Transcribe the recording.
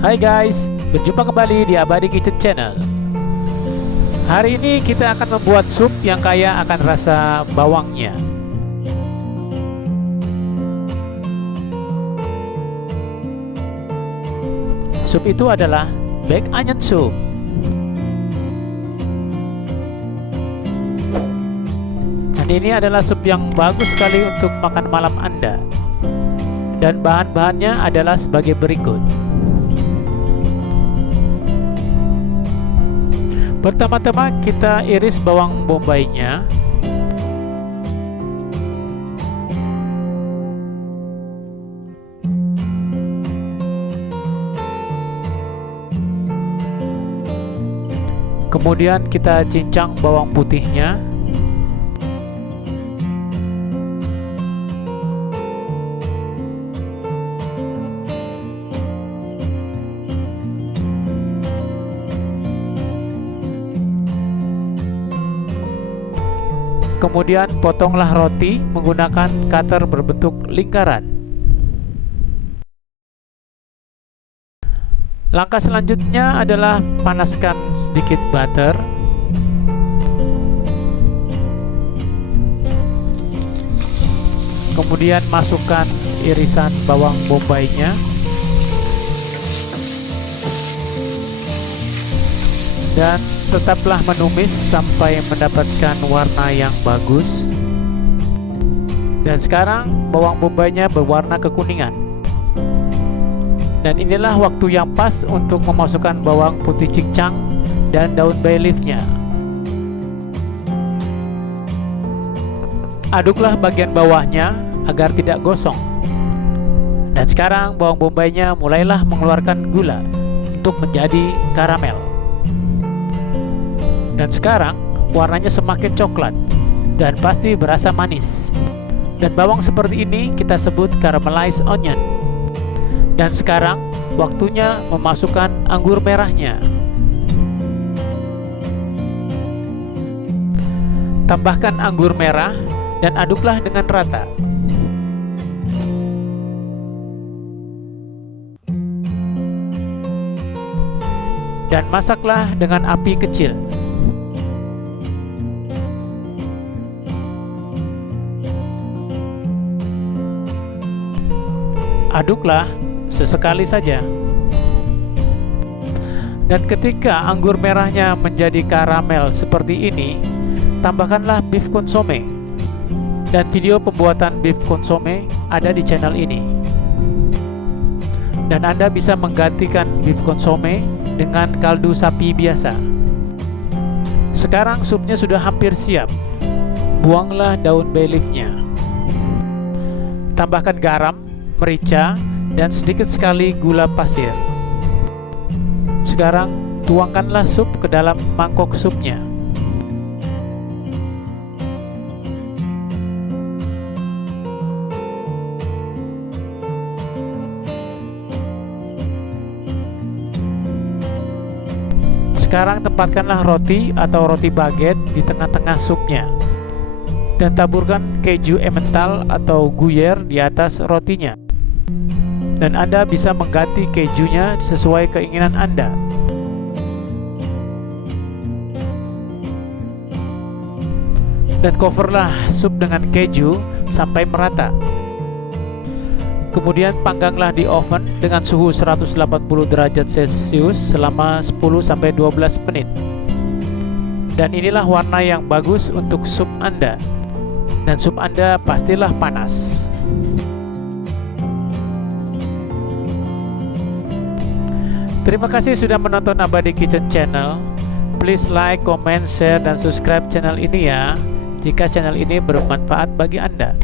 Hai guys, berjumpa kembali di Abadi Kitchen Channel. Hari ini kita akan membuat sup yang kaya akan rasa bawangnya. Sup itu adalah baked onion soup. Dan ini adalah sup yang bagus sekali untuk makan malam Anda. Dan bahan-bahannya adalah sebagai berikut. Pertama-tama kita iris bawang bombaynya. Kemudian kita cincang bawang putihnya. Kemudian potonglah roti menggunakan cutter berbentuk lingkaran. Langkah selanjutnya adalah panaskan sedikit butter. Kemudian masukkan irisan bawang bombaynya. Dan tetaplah menumis sampai mendapatkan warna yang bagus. Dan sekarang bawang bombaynya berwarna kekuningan. Dan inilah waktu yang pas untuk memasukkan bawang putih cincang dan daun bay leaf-nya. Aduklah bagian bawahnya agar tidak gosong. Dan sekarang bawang bombaynya mulailah mengeluarkan gula untuk menjadi karamel. Dan sekarang warnanya semakin coklat dan pasti berasa manis. Dan bawang seperti ini kita sebut caramelized onion. Dan sekarang waktunya memasukkan anggur merahnya. Tambahkan anggur merah dan aduklah dengan rata. Dan masaklah dengan api kecil. Aduklah sesekali saja. Dan ketika anggur merahnya menjadi karamel seperti ini, tambahkanlah beef consomme. Dan video pembuatan beef consomme ada di channel ini. Dan Anda bisa menggantikan beef consomme dengan kaldu sapi biasa. Sekarang supnya sudah hampir siap. Buanglah daun bay leaf-nya. Tambahkan garam, merica, dan sedikit sekali gula pasir. Sekarang tuangkanlah sup ke dalam mangkok supnya. Sekarang tempatkanlah roti atau roti baguette di tengah-tengah supnya. Dan taburkan keju emmental atau gruyere di atas rotinya. Dan Anda bisa mengganti kejunya sesuai keinginan Anda. Dan coverlah sup dengan keju sampai merata. Kemudian pangganglah di oven dengan suhu 180 derajat Celcius selama 10-12 menit. Dan inilah warna yang bagus untuk sup Anda. Dan sup Anda pastilah panas. Terima kasih sudah menonton Abadi Kitchen Channel. Please like, comment, share, dan subscribe channel ini ya, jika channel ini bermanfaat bagi Anda.